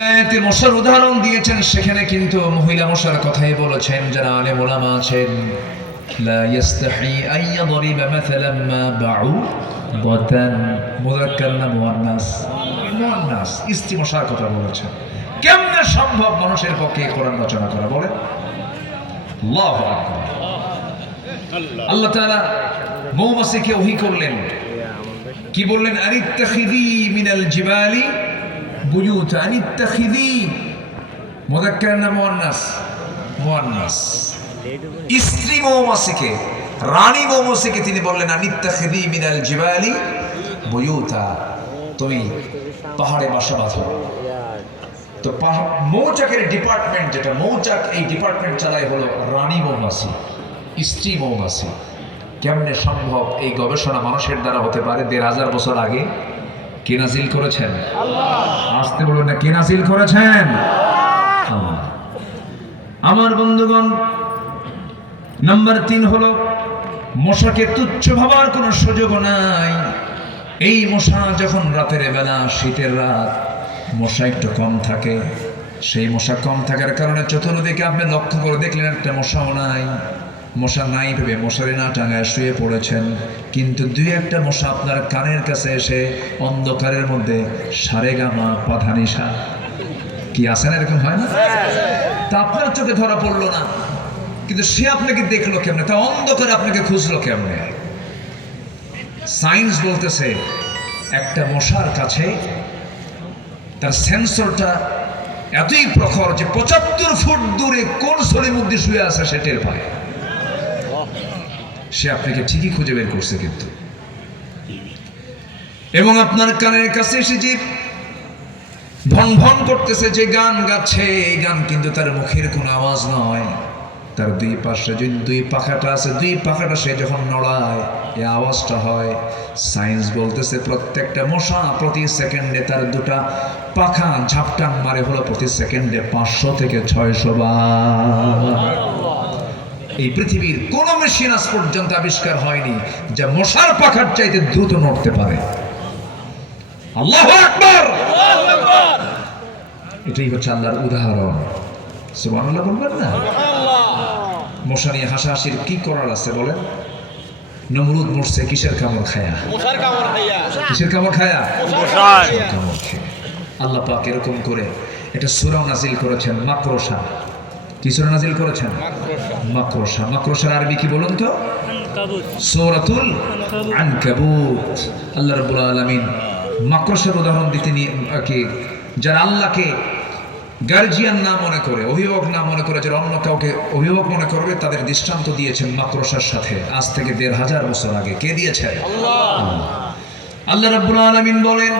আয়াতে মশার উদাহরণ দিয়েছেন, সেখানে কিন্তু মহিলা মশার কথাই বলেছেন। যারা আলেম ওলামা আছেন, লা ইস্তাহি আন ইয়াদরিবা মাসালান মা বাউদাতান, মুযাক্কার না মুয়ান্নাস? মুয়ান্নাস, স্ত্রী মশার কথা বলেছেন। কেমনে সম্ভব মানুষের পক্ষে কোরআন রচনা করা? বলেন। আল্লাহু আকবার। আল্লাহ তাআলা মৌমাছিকে ওহী করলেন, কি বললেন? আনিত্তাখিযী মিনাল জিবালি বুয়ুতা। আনিত্তাখিযী মুযাক্কার না মুয়ান্নাস? মুয়ান্নাস। স্ত্রী মৌমাছিকে, রানী মৌমাছিকে তিনি বললেন আনিত্তাখিযী মিনাল জিবালি বুয়ুতা, তুমি পাহাড়ে বাসা বাঁধো। তো মৌচাকের ডিপার্টমেন্ট, যেটা মৌচাক, এই ডিপার্টমেন্ট চালায় হলো রানী মৌমাছি, স্ত্রী মৌমাছি। কেমনে সম্ভব? এই গবেষণা মানুষের দ্বারা হতে পারে ১৫০০ বছর আগে। কে নাজিল করেছেন? আল্লাহ। আসতে বলুন না, কে নাজিল করেছেন? আল্লাহ। আমার বন্ধুগণ, নাম্বার ৩ হলো মশাকে তুচ্ছ ভাবার কোনো সুযোগ নাই। এই মশা যখন রাতের বেলা, শীতের রাত, মশা একটু কম থাকে। সেই মশা কম থাকার কারণে চতুর্দিকে আপনি লক্ষ্য করে দেখলেন একটা মশাও নাই। মশা নাই ভেবে মশারি না টাঙায় শুয়ে পড়েছেন, কিন্তু দুই একটা মশা আপনার কানের কাছে এসে অন্ধকারের মধ্যে সারেগামা পাধানিসা, কি আছে না? এরকম হয় না? তা আপনার চোখে ধরা পড়লো না, কিন্তু সে আপনাকে দেখলো কেমনে? তা অন্ধকারে আপনাকে খুঁজলো কেমনে? সায়েন্স বলতেছে একটা মশার কাছে তার সেন্সরটা এতই প্রখর যে ৭৫ ফুট দূরে কোন সলির মধ্যে শুয়ে আছে সে টের পায়। সে আপনাকে ঠিকই খুঁজে বের করছে কিন্তু। এবং আপনার কানের কাছে এসে যে ভন ভন করতেছে, যে গান গাচ্ছে, এই গান কিন্তু তার মুখের কোনো আওয়াজ নয়। তার দুই পাশে যে দুই পাখাটা আছে, দুই পাখাটা সে যখন নড়ায় এই আওয়াজটা হয়। সায়েন্স বলতেছে প্রত্যেকটা মশা প্রতি সেকেন্ডে তার দুটা পাখা ঝাপটান মারে হলো প্রতি সেকেন্ডে ৫০০ থেকে ৬০০ বার। এই পৃথিবীর কোন মেশিন আজ পর্যন্ত আবিষ্কার হয়নি যা মশার পাখার চাইতে দ্রুত নড়তে পারে। আল্লাহু আকবার। এটাই হচ্ছে আল্লাহর উদাহরণ। সুবহানাল্লাহ বলবেন না? মশা নিয়ে হাসাহাসির কি করার আছে বলেন? নমরুদ মরছে কিসের কামড় খায়া? মশার কামড় খায়া। কিসের কামড় খায়া? মশার কামড় খেয়ে। আল্লাহ পাক এরকম করে এটা সূরা নাজিল করেছেন, মাকড়সা। কি সূরা নাজিল করেছেন? মাকড়সা। মাকড়সার আরবি কি বলুন তো? সূরাতুল আনকাবুত। আল্লাহ রাব্বুল আলামিন মাকড়সার উদাহরণ দিতে নিয়ে কি, যারা আল্লাহকে গার্জিয়ান না মনে করে, অভিভাবক না মনে করে, যারা অন্য কাউকে অভিভাবক মনে করবে, তাদের দৃষ্টান্ত দিয়েছেন মাকড়সার সাথে আজ থেকে ১৫০০ বছর আগে। কে দিয়েছেন? আল্লাহ। আল্লাহ রাব্বুল আলামিন বলেন